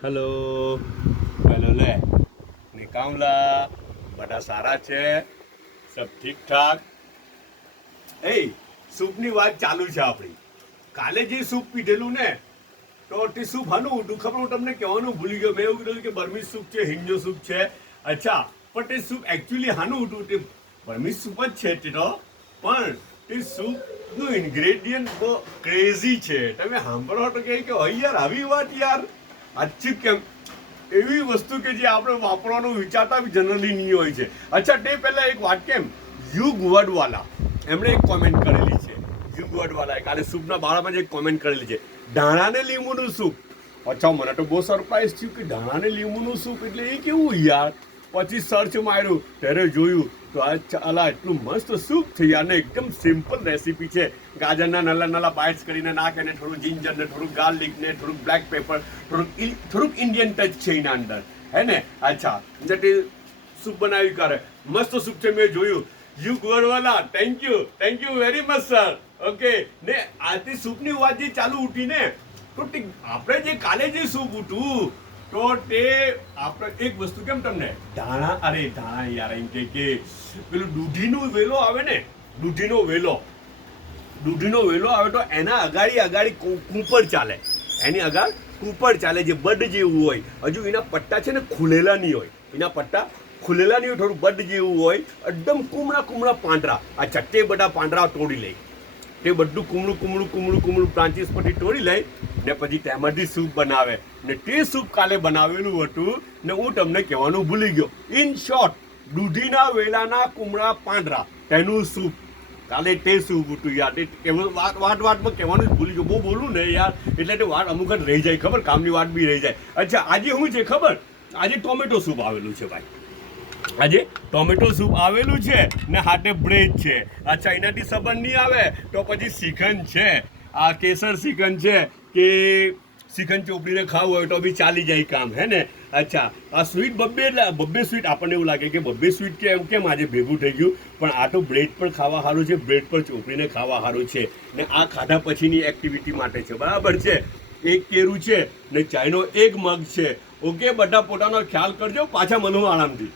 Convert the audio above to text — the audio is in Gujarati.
हेलो हेलो ले निकामला બધા સારા છે સબ ઠીક ઠાક એ સૂપની વાત ચાલુ છે આપણી કાલે જે સૂપ પીધેલું ને તો તે સૂપ હાનું ઉઠું ખબર હું તમને કહેવાનું ભૂલી ગયો મેં એવું કીધું કે બર્મીઝ સૂપ છે હિંગનો સૂપ છે અચ્છા પણ તે સૂપ એકચ્યુઅલી હાનું ઉઠું તે બર્મીઝ સૂપ જ છે તે તો પણ તે સૂપનું ઇન્ગ્રેડિયન્ટ બહુ ક્રેઝી છે તમે સાંભળો તો કે યાર આવી વાત યાર સાચું કેમ એવી વસ્તુ કે જે આપણે વાપરવાનું વિચારતા બી જનરલી નહીં હોય છે અચ્છા તે પહેલા એક વાત કેમ યુગ વડવાલા એમણે એક કોમેન્ટ કરેલી છે યુગ વડવાલાએ કાલે સૂપના બાળામાં જ એક કોમેન્ટ કરેલી છે ધાણાને લીંબુનું સૂપ અચ્છા મને તો બહુ સરપ્રાઈઝ થયું કે ધાણાને લીંબુનું સૂપ એટલે એ કેવું યાર પછી સર્ચ માર્યું ત્યારે જોયું તો અલા એટલું મસ્ત સૂપ છે યાર ને એકદમ સિમ્પલ રેસીપી છે ગાજરના નાના નાના બાઇટ્સ કરીને નાખે ને થોડું જિંજર ને થોડું ગાર્લિક ને થોડું બ્લેક પેપર થોડુંક ઇન્ડિયન ટચ છે એના અંદર હે ને અચ્છા જે સૂપ બનાવી કરે મસ્ત સૂપ છે મેં જોયું U Gorwala thank you very much sir okay ને આથી સૂપની વાત જે ચાલુ ઉઠી ને તો આપણે જે કાલે જે સૂપ ઉઠું તો તે આપણે એક વસ્તુ કેમ તમને ધાણા યાર એમ કે પેલું દૂધીનો વેલો આવે ને દૂધીનો વેલો આવે તો એના અગાડી કૂપર ચાલે એની આગળ કૂપર ચાલે જે બડ જેવું હોય હજુ એના પટ્ટા છે ને ખુલેલા નહીં હોય થોડું બડ જેવું હોય એકદમ કુમળા પાંદડા અચ્છા તે બધા પાંદડા તોડી લે તે બધું કુમળું બ્રાન્ચીસ પરથી તોડી લઈ ને પછી તેમાંથી સૂપ બનાવે ને તે સૂપ કાલે બનાવેલું હતું ને હું તમને કહેવાનું ભૂલી ગયો ઇન શોર્ટ દૂધીના વેલાના કુમળા પાંદડા તેનું સૂપ કાલે તે સૂપ હતું યાર તે વાતમાં કહેવાનું જ ભૂલી ગયો બહુ બોલું ને યાર એટલે તે વાત અમુક જ રહી જાય ખબર કામની વાત બી રહી જાય અચ્છા આજે શું છે ખબર આજે ટોમેટો સૂપ આવેલું છે ભાઈ આજે ટોમેટો સૂપ આવેલું છે ને હાથે બ્રેડ છે અચ્છા એનાથી સંબંધ નહીં આવે તો પછી શ્રીખંડ છે આ કેસર શ્રીખંડ છે કે શ્રીખંડ ચોપડીને ખાવું હોય તો બી ચાલી જાય કામ હે ને અચ્છા આ સ્વીટ બબ્બે સ્વીટ આપણને એવું લાગે કે બબ્બે સ્વીટ કેમ આજે ભેગું થઈ ગયું પણ આ તો બ્રેડ પર ખાવા સારું છે બ્રેડ પર ચોપડીને ખાવા સારું છે ને આ ખાધા પછીની એક્ટિવિટી માટે છે બરાબર છે એક કેરું છે ને ચાયનો એક મગ છે ઓકે બધા પોતાનો ખ્યાલ કરજો પાછા મળું આરામથી